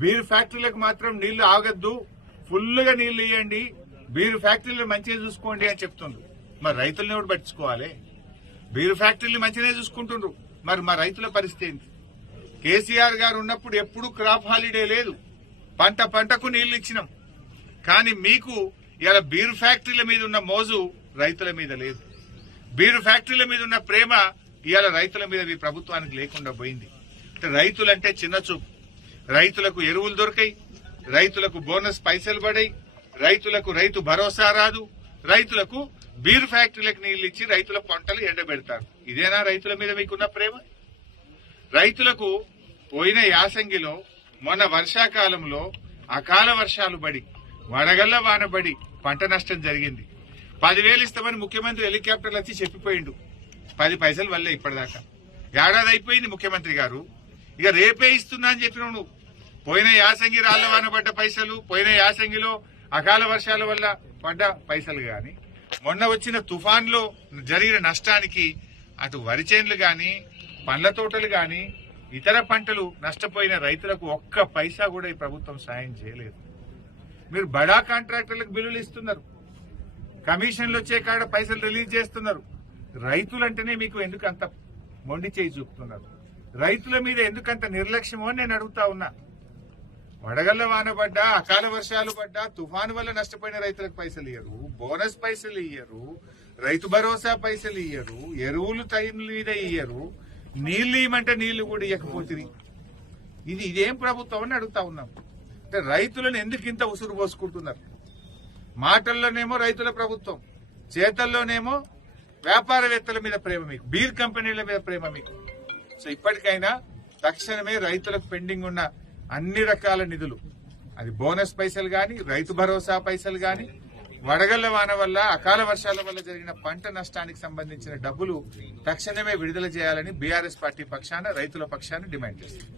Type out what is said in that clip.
Beer ఫ్యాక్టరీలకు మాత్రం నీళ్లు ఆగద్దు, ఫుల్గా నీళ్లు ఇవ్వండి, బీర్ ఫ్యాక్టరీలు మంచిగా చూసుకోండి అని చెప్తుండ్రు. మరి రైతులను కూడా పట్టించుకోవాలి. బీర్ ఫ్యాక్టరీలు మంచిగానే చూసుకుంటుండ్రు, మరి మా రైతుల పరిస్థితి ఏంటి? కేసీఆర్ గారు ఉన్నప్పుడు ఎప్పుడు క్రాప్ హాలిడే లేదు, పంట పంటకు నీళ్లు ఇచ్చినాం. కానీ మీకు ఇలా బీర్ ఫ్యాక్టరీల మీద ఉన్న మోజు రైతుల మీద లేదు. బీర్ ఫ్యాక్టరీల మీద ఉన్న ప్రేమ ఇవాళ రైతుల మీద ఈ ప్రభుత్వానికి లేకుండా పోయింది. రైతులంటే చిన్న చూపు. రైతులకు ఎరువులు దొరికాయి, రైతులకు బోనస్ పైసలు పడాయి, రైతులకు రైతు భరోసా రాదు, రైతులకు బీర్ ఫ్యాక్టరీలకు నీళ్లు ఇచ్చి రైతుల పంటలు ఎండబెడతారు. ఇదేనా రైతుల మీద మీకున్న ప్రేమ? రైతులకు పోయిన యాసంగిలో మొన్న వర్షాకాలంలో అకాల వర్షాలు పడి వడగళ్ల వానబడి పంట నష్టం జరిగింది. 10,000 ఇస్తామని ముఖ్యమంత్రి హెలికాప్టర్లు వచ్చి చెప్పిపోయిండు. 10 పైసలు వల్లే ఇప్పటిదాకా. ఏడాది అయిపోయింది ముఖ్యమంత్రి గారు, ఇక రేపే ఇస్తున్నా అని చెప్పినావు నువ్వు. పోయిన యాసంగి రాళ్ల వాన పడ్డ పైసలు, పోయిన యాసంగిలో అకాల వర్షాల వల్ల పడ్డ పైసలు గాని, మొన్న వచ్చిన తుఫాన్లో జరిగిన నష్టానికి అటు వరి చేన్లు గాని, పండ్ల తోటలు గాని, ఇతర పంటలు నష్టపోయిన రైతులకు ఒక్క పైసా కూడా ఈ ప్రభుత్వం సాయం చేయలేదు. మీరు బడా కాంట్రాక్టర్లకు బిల్లులు ఇస్తున్నారు, కమిషన్లు వచ్చే కాడ పైసలు రిలీజ్ చేస్తున్నారు. రైతులంటేనే మీకు ఎందుకు అంత మొండి చేయి చూపుతున్నారు? రైతుల మీద ఎందుకంత నిర్లక్ష్యమో నేను అడుగుతా ఉన్నా. వడగళ్ల వాన పడ్డా, అకాల వర్షాలు పడ్డా, తుఫాను వల్ల నష్టపోయిన రైతులకు పైసలు ఇయ్యరు, బోనస్ పైసలు ఇయ్యరు, రైతు భరోసా పైసలు ఇయ్యరు, ఎరువులు టైం మీద ఇయ్యరు, నీళ్లు ఇవ్వమంటే నీళ్లు కూడా ఇవ్వకపోతుంది. ఇదేం ప్రభుత్వం అని అడుగుతా ఉన్నాం. అంటే రైతులను ఎందుకు ఇంత ఉసురు పోసుకుంటున్నారు? మాటల్లోనేమో రైతుల ప్రభుత్వం, చేతల్లోనేమో వ్యాపారవేత్తల మీద ప్రేమ మీకు, బీర్ కంపెనీల మీద ప్రేమ మీకు. సో ఇప్పటికైనా తక్షణమే రైతులకు పెండింగ్ ఉన్న అన్ని రకాల నిధులు, అది బోనస్ పైసలు గాని, రైతు భరోసా పైసలు గాని, వడగళ్ల వాన వల్ల అకాల వర్షాల వల్ల జరిగిన పంట నష్టానికి సంబంధించిన డబ్బులు తక్షణమే విడుదల చేయాలని బీఆర్ఎస్ పార్టీ పక్షాన, రైతుల పక్షాన డిమాండ్ చేస్తుంది.